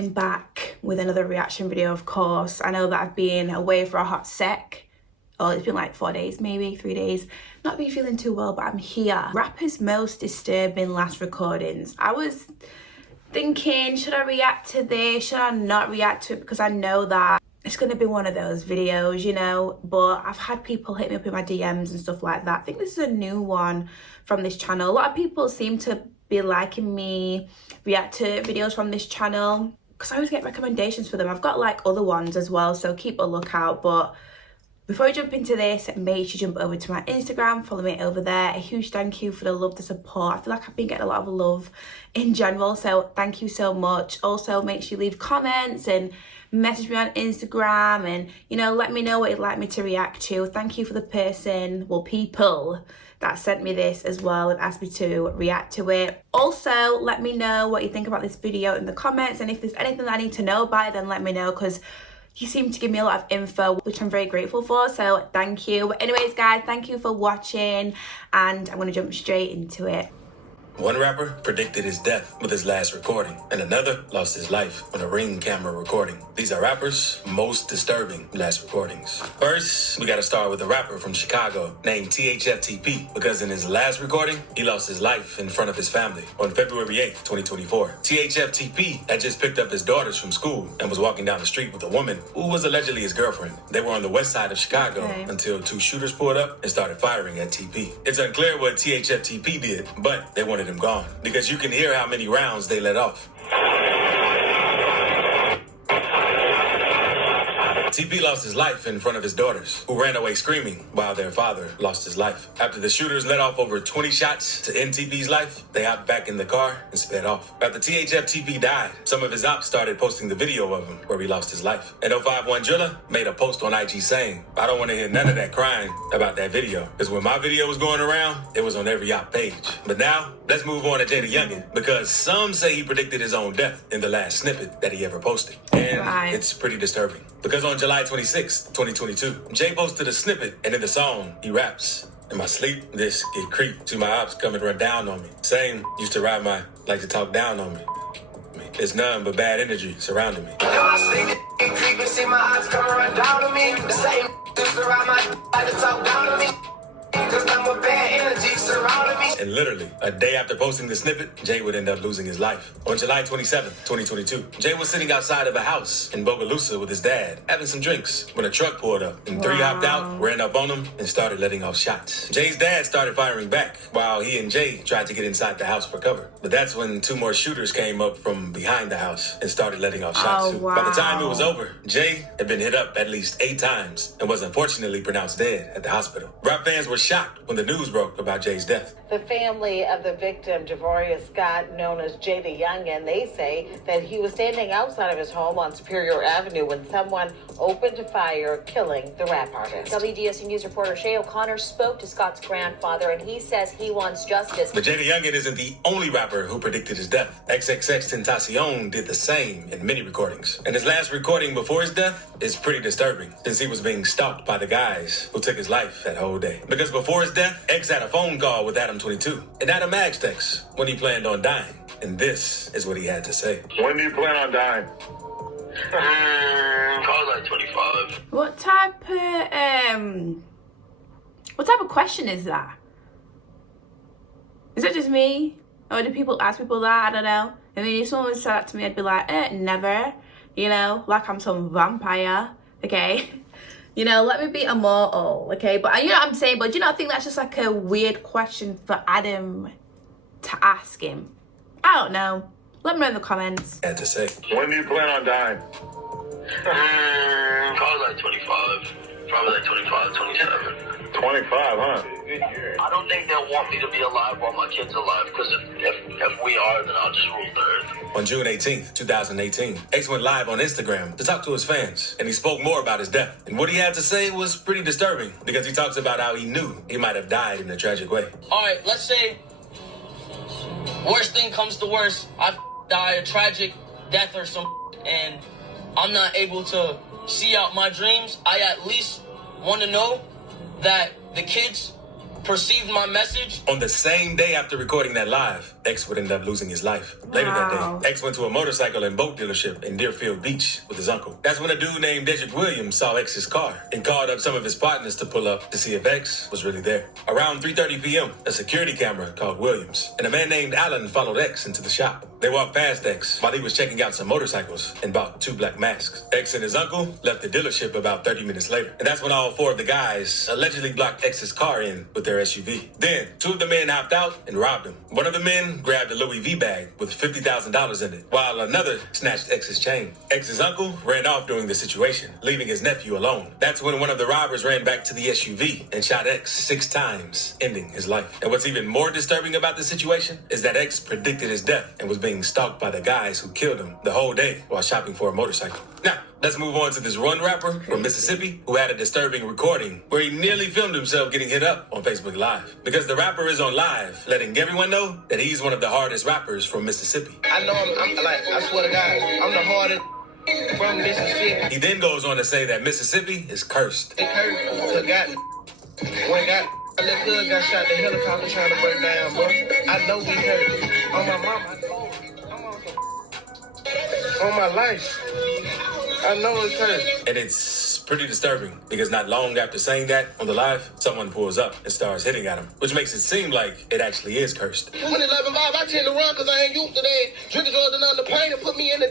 I'm back with another reaction video, of course. I know that I've been away for a hot sec. Oh, it's been like 4 days, maybe 3 days. Not been feeling too well, but I'm here. Rapper's most disturbing last recordings. I was thinking, should I react to this? Should I not react to it? Because I know that it's going to be one of those videos, you know, but I've had people hit me up in my DMs and stuff like that. I think this is a new one from this channel. A lot of people seem to be liking me react to videos from this channel because I always get recommendations for them. I've got like other ones as well, so keep a lookout. But before we jump into this, make sure you jump over to my Instagram, follow me over there. A huge thank you for the love, the support. I feel like I've been getting a lot of love in general, so thank you so much. Also, make sure you leave comments and message me on Instagram and, you know, let me know what you'd like me to react to. Thank you for the person, well, people that sent me this as well and asked me to react to it. Also, let me know what you think about this video in the comments, and if there's anything that I need to know about it, then let me know, because you seem to give me a lot of info, which I'm very grateful for, so thank you. But anyways, guys, thank you for watching, and I'm gonna jump straight into it. One rapper predicted his death with his last recording, and another lost his life on a Ring camera recording. These are rappers' most disturbing last recordings. First, we gotta start with a rapper from Chicago named THFTP, because in his last recording, he lost his life in front of his family on February 8th, 2024. THFTP had just picked up his daughters from school and was walking down the street with a woman who was allegedly his girlfriend. They were on the west side of Chicago until two shooters pulled up and started firing at TP. It's unclear what THFTP did, but they wanted him gone, because you can hear how many rounds they let off. TP lost his life in front of his daughters, who ran away screaming while their father lost his life. After the shooters let off over 20 shots to end TP's life, they hopped back in the car and sped off. After THFTP died, some of his ops started posting the video of him where he lost his life. And 051 Drilla made a post on IG saying, "I don't want to hear none of that crying about that video, because when my video was going around, it was on every op page." But now, let's move on to Jay the Youngin, because some say he predicted his own death in the last snippet that he ever posted. And it's pretty disturbing, because on July 26, 2022, Jay posted a snippet, and in the song, he raps, "In my sleep, this get creep. To my ops come and run down on me. Same used to ride my, like to talk down on me. There's none but bad energy surrounding me." In my sleep, get creep and see my ops come and run down on me. The same used to ride my, like to talk down on me. Cause none but bad energy surrounding me. And literally, a day after posting the snippet, Jay would end up losing his life. On July 27, 2022, Jay was sitting outside of a house in Bogalusa with his dad, having some drinks, when a truck pulled up, and three hopped out, ran up on him, and started letting off shots. Jay's dad started firing back, while he and Jay tried to get inside the house for cover. But that's when two more shooters came up from behind the house and started letting off shots. By the time it was over, Jay had been hit up at least 8 times and was unfortunately pronounced dead at the hospital. Rap fans were shocked when the news broke about Jay's death. The family of the victim, Devoria Scott, known as Jay the Youngin, they say that he was standing outside of his home on Superior Avenue when someone opened fire, killing the rap artist. WDSU News reporter Shay O'Connor spoke to Scott's grandfather, and he says he wants justice. But Jay the Youngin isn't the only rapper who predicted his death. XXXTentacion did the same in many recordings. And his last recording before his death is pretty disturbing, since he was being stalked by the guys who took his life that whole day. Because before his death, X had a phone call with Adam 22, and Adam asked X when he planned on dying. And this is what he had to say. "When do you plan on dying?" Probably like 25. What type of question is that? Is it just me? Or do people ask people that? I don't know. I mean, if someone said that to me, I'd be like, never. You know, like I'm some vampire, okay? You know, let me be immortal, okay? But you know what I'm saying? But do you not think that's just like a weird question for Adam to ask him? I don't know. Let me know in the comments. Had to say. "When do you plan on dying?" Probably like 25. Probably like 25, 27. 25, huh? I don't think they'll want me to be alive while my kids are alive, because if we are, then I'll just rule the earth. On June 18th, 2018, X went live on Instagram to talk to his fans, and he spoke more about his death. And what he had to say was pretty disturbing, because he talks about how he knew he might have died in a tragic way. All right, let's say worst thing comes to worst, I die a tragic death or some, and I'm not able to see out my dreams. I at least want to know that the kids perceived my message. On the same day after recording that live, X would end up losing his life. Later that day, X went to a motorcycle and boat dealership in Deerfield Beach with his uncle. That's when a dude named Dedrick Williams saw X's car and called up some of his partners to pull up to see if X was really there. Around 3:30 p.m., a security camera called Williams, and a man named Allen followed X into the shop. They walked past X while he was checking out some motorcycles and bought 2 black masks. X and his uncle left the dealership about 30 minutes later. And that's when all 4 of the guys allegedly blocked X's car in with their SUV. Then, 2 of the men hopped out and robbed him. One of the men grabbed a Louis V bag with $50,000 in it, while another snatched X's chain. X's uncle ran off during the situation, leaving his nephew alone. That's when one of the robbers ran back to the SUV and shot X 6 times, ending his life. And what's even more disturbing about the situation is that X predicted his death and was being stalked by the guys who killed him the whole day while shopping for a motorcycle. Now, let's move on to this Run rapper from Mississippi who had a disturbing recording where he nearly filmed himself getting hit up on Facebook Live. Because the rapper is on live, letting everyone know that he's one of the hardest rappers from Mississippi. I know I'm like, I swear to God, I'm the hardest from Mississippi. He then goes on to say that Mississippi is cursed. It cursed to God. When God, a little good got shot, the helicopter trying to break down, bro. I know we hurt. On my mama, I told you. I'm on my life. I know it's hurt. And it's pretty disturbing because not long after saying that on the live, someone pulls up and starts hitting at him, which makes it seem like it actually is cursed. When 11-5, I tend to run because I ain't used to that. Drinking drugs and under pain and put me in the...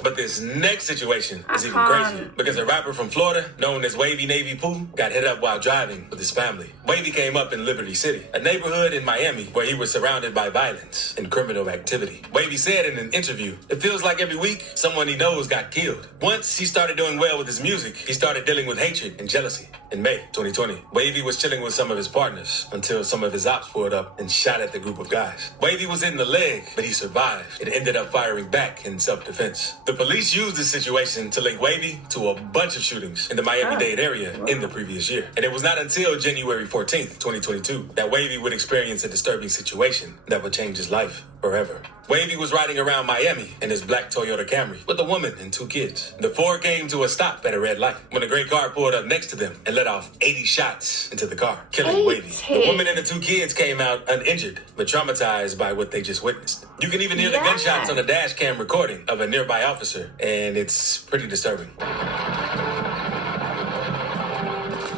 But this next situation is even crazier because a rapper from Florida known as Wavy Navy Pooh got hit up while driving with his family. Wavy came up in Liberty City, a neighborhood in Miami where he was surrounded by violence and criminal activity. Wavy said in an interview, "It feels like every week someone he knows got killed." Once he started doing well with his music, he started dealing with hatred and jealousy. In May 2020, Wavy was chilling with some of his partners until some of his ops pulled up and shot at the group of guys. Wavy was hit in the leg, but he survived and ended up firing back in self-defense. The police used this situation to link Wavy to a bunch of shootings in the Miami-Dade area in the previous year. And it was not until January 14th, 2022, that Wavy would experience a disturbing situation that would change his life forever. Wavy was riding around Miami in his black Toyota Camry with a woman and 2 kids. The 4 came to a stop at a red light when a gray car pulled up next to them and let off 80 shots into the car, killing Wavy. The woman and the 2 kids came out uninjured, but traumatized by what they just witnessed. You can even hear the gunshots on the dash cam recording of a nearby officer, and it's pretty disturbing.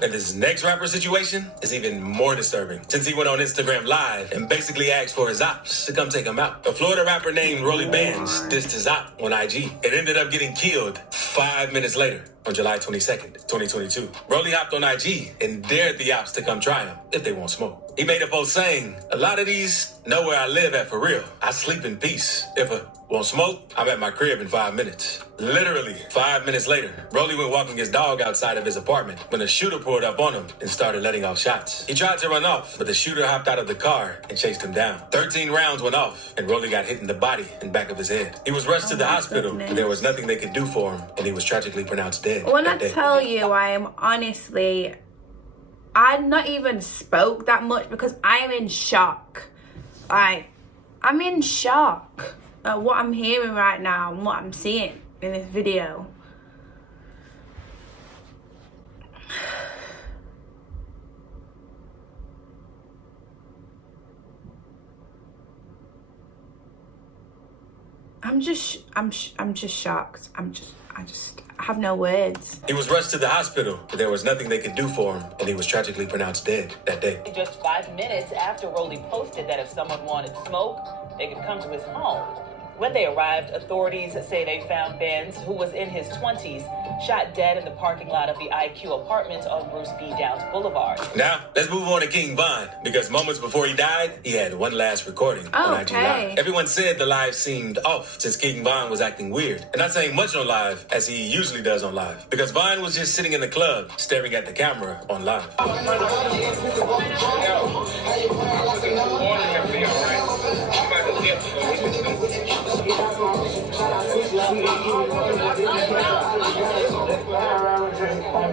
And this next rapper situation is even more disturbing since he went on Instagram Live and basically asked for his ops to come take him out. A Florida rapper named Rolly Bands dissed his op on IG. It ended up getting killed 5 minutes later on July 22nd, 2022. Rolly hopped on IG and dared the ops to come try him if they won't smoke. He made a post saying, "A lot of these know where I live at for real. I sleep in peace. If I won't smoke, I'm at my crib in 5 minutes." Literally 5 minutes later, Rolly went walking his dog outside of his apartment when a shooter pulled up on him and started letting off shots. He tried to run off, but the shooter hopped out of the car and chased him down. 13 rounds went off, and Rolly got hit in the body and back of his head. He was rushed to the hospital, but there was nothing they could do for him, and he was tragically pronounced dead. When I tell you, I am honestly, I've not even spoke that much because I am in shock. I'm in shock at what I'm hearing right now and what I'm seeing in this video. I'm just shocked. I have no words. He was rushed to the hospital, but there was nothing they could do for him, and he was tragically pronounced dead that day. Just 5 minutes after Rolly posted that if someone wanted smoke, they could come to his home. When they arrived, authorities say they found Benz, who was in his 20s, shot dead in the parking lot of the IQ apartments on Bruce B. Downs Boulevard. Now, let's move on to King Von, because moments before he died, he had one last recording on IG Live. Everyone said the live seemed off since King Von was acting weird, and not saying much on live as he usually does on live, because Von was just sitting in the club staring at the camera on live.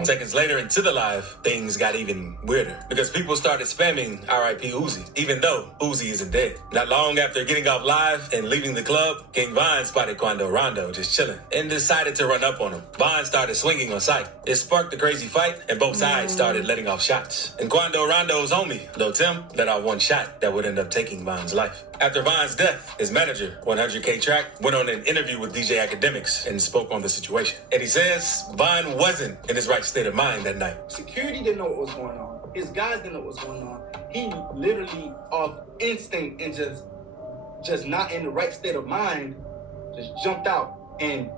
Seconds seconds later into the live, things got even weirder because people started spamming R.I.P. Uzi, even though Uzi isn't dead. Not long after getting off live and leaving the club, King Von spotted Quando Rondo just chilling and decided to run up on him. Von started swinging on sight. It sparked a crazy fight and both sides started letting off shots. And Quando Rondo's homie, Lil Tim, let off one shot that would end up taking Von's life. After Von's death, his manager, 100K Track, went on an interview with DJ Academics and spoke on the situation. And he says Von wasn't in his right state of mind that night. Security didn't know what was going on. His guys didn't know what was going on. He literally, off instinct and just not in the right state of mind, just jumped out and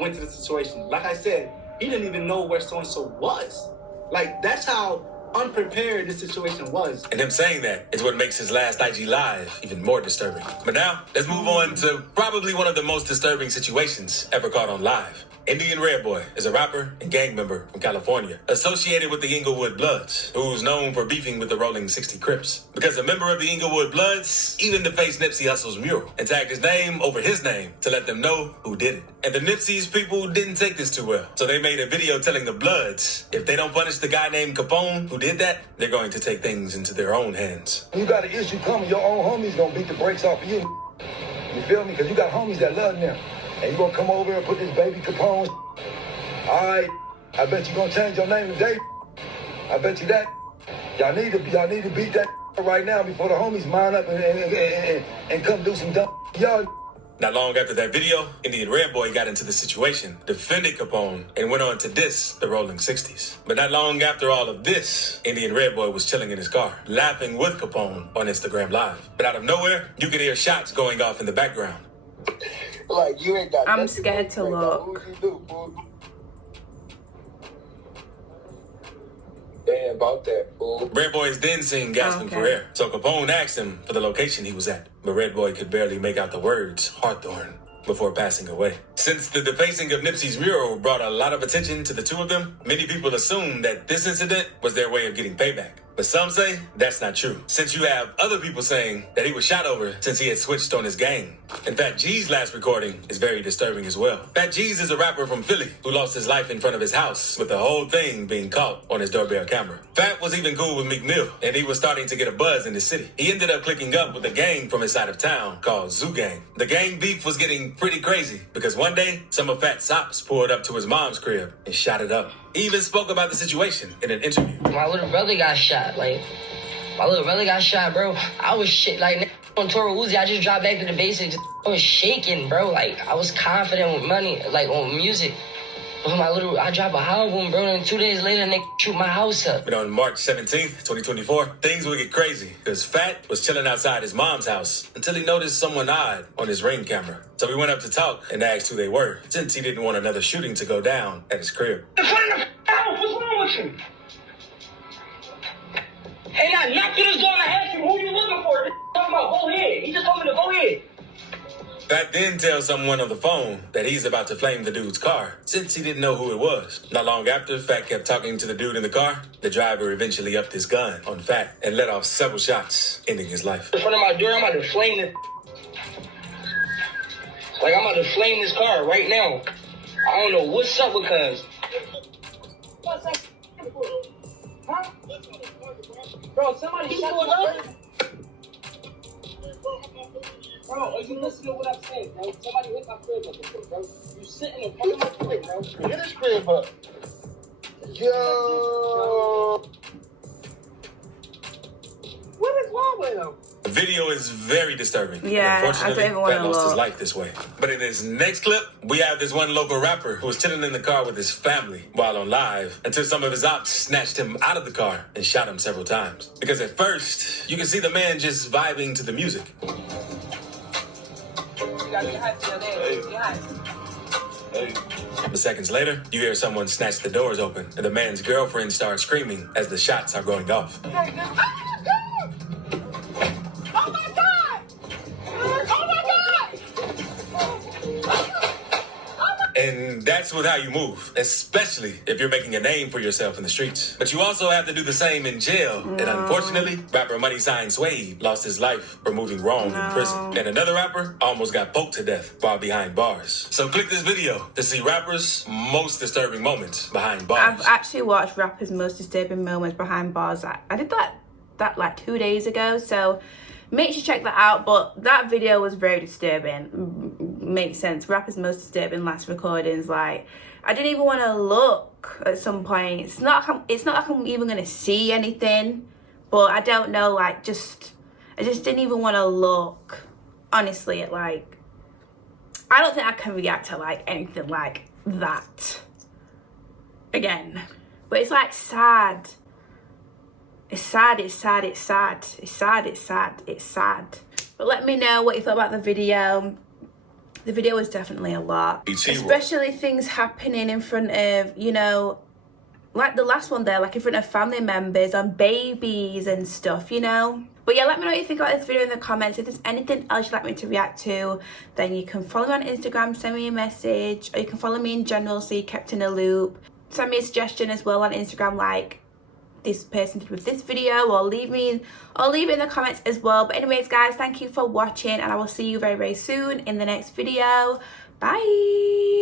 went to the situation. Like I said, he didn't even know where so-and-so was. Like, that's how unprepared this situation was. And him saying that is what makes his last IG Live even more disturbing. But now, let's move on to probably one of the most disturbing situations ever caught on live. Indian Red Boy is a rapper and gang member from California, associated with the Inglewood Bloods, who's known for beefing with the Rolling 60 Crips. Because a member of the Inglewood Bloods even defaced Nipsey Hussle's mural and tagged his name over his name to let them know who did it. And the Nipsey's people didn't take this too well, so they made a video telling the Bloods if they don't punish the guy named Capone who did that, they're going to take things into their own hands. You got an issue coming, your own homies gonna beat the brakes off of you. You feel me? Because you got homies that love them. And you gonna come over and put this baby Capone. Alright, I bet you gonna change your name today. I bet you that. Y'all need to beat that right now before the homies mount up and come do some dumb y'all. Not long after that video, Indian Red Boy got into the situation, defended Capone, and went on to diss the Rolling 60s. But not long after all of this, Indian Red Boy was chilling in his car, laughing with Capone on Instagram Live. But out of nowhere, you could hear shots going off in the background. Like, you ain't got I'm scared to look. Damn about that, fool. Red Boy is then seen gasping for air. So Capone asked him for the location he was at. But Red Boy could barely make out the words Hawthorne before passing away. Since the defacing of Nipsey's mural brought a lot of attention to the two of them, many people assumed that this incident was their way of getting payback. But some say that's not true, since you have other people saying that he was shot over since he had switched on his gang. In fact, G's last recording is very disturbing as well. Fat G's is a rapper from Philly who lost his life in front of his house, with the whole thing being caught on his doorbell camera. Fat was even cool with Meek Mill, and he was starting to get a buzz in the city. He ended up clicking up with a gang from his side of town called Zoo Gang. The gang beef was getting pretty crazy, because one day, some of Fat's ops pulled up to his mom's crib and shot it up. He even spoke about the situation in an interview. My little brother got shot, bro. I was shit, like, on Toro Uzi, I just dropped back to the basics. I was shaking, bro. Like, I was confident with money, like, on music. But I dropped a album, bro, and 2 days later, they shoot my house up. But on March 17th, 2024, things would get crazy, because Fat was chilling outside his mom's house until he noticed someone odd on his Ring camera. So he went up to talk and asked who they were, since he didn't want another shooting to go down at his crib. What's wrong with you? Hey, I knocked through this door and I asked him who you looking for. Talking about go ahead. He just told me to go ahead. Fat then tells someone on the phone that he's about to flame the dude's car, since he didn't know who it was. Not long after Fat kept talking to the dude in the car, the driver eventually upped his gun on Fat and let off several shots, ending his life. In front of my door, I'm about to flame this. Like, I'm about to flame this car right now. I don't know what's up with cuz. Huh? Bro, somebody shut you up. Bro, are you listening to what I'm saying, bro? Somebody hit my crib up, bro. You sitting in front of my crib, bro. Hit his crib up. Yo. What is wrong with him? The video is very disturbing. Yeah, unfortunately, I don't even want Fat to lost his look. life this way. But in this next clip, we have this one local rapper who was chilling in the car with his family while on live until some of his ops snatched him out of the car and shot him several times. Because at first, you can see the man just vibing to the music. But seconds later, you hear someone snatch the doors open, and the man's girlfriend starts screaming as the shots are going off. And That's with how you move, especially if you're making a name for yourself in the streets. But you also have to do the same in jail. And unfortunately, rapper Money Sign Suede lost his life for moving wrong in prison. And another rapper almost got poked to death while behind bars. So click this video to see rappers' most disturbing moments behind bars. I've actually watched rappers' most disturbing moments behind bars. I did that like 2 days ago, so make sure you check that out. But that video was very disturbing. Makes sense. Rappers' most disturbing last recordings. Like, I didn't even want to look at some point. It's not like I'm even gonna see anything, but I don't know. Like, I just didn't even want to look. Honestly, I don't think I can react to like anything like that again. But it's like sad. It's sad, it's sad, it's sad, it's sad, it's sad, it's sad. But let me know what you thought about the video. The video was definitely a lot. Especially things happening in front of, you know, like the last one there, like in front of family members and babies and stuff, you know. But yeah, let me know what you think about this video in the comments. If there's anything else you'd like me to react to, then you can follow me on Instagram, send me a message, or you can follow me in general so you're kept in a loop. Send me a suggestion as well on Instagram, like this person did with this video, or leave it in the comments as well. But anyways guys, thank you for watching, and I will see you very, very soon in the next video. Bye.